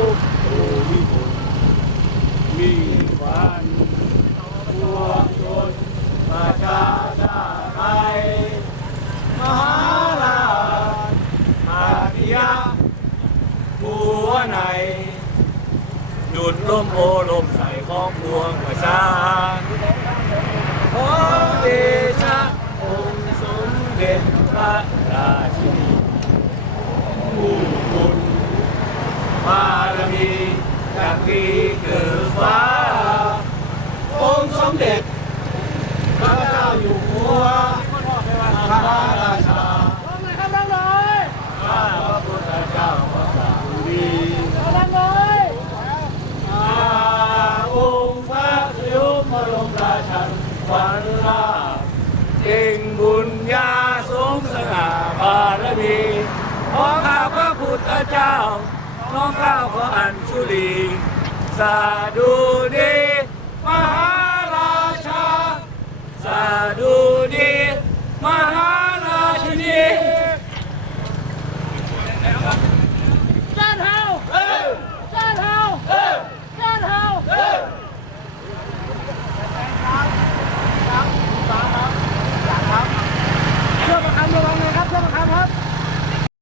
ุกโอมิโกมีความปวงชนประชาชาไทยมหาราชอาทิยะผัวในดุดลมโอลมใส่ของพวงประชาช จากที่เกิดฟ้า องค์สมเด็จพระเจ้าอยู่หัวพระราชาร้องหน่อยครับร้องหน่อยข้าพระพุทธเจ้าพระสังวีร้องหน่อยอาองค์พระยุพระลมราชันวันลาเก่งบุญญาสงสง่าบารมีขอข้าพระพุทธเจ้า น้องข้าวขออัญชุลี I do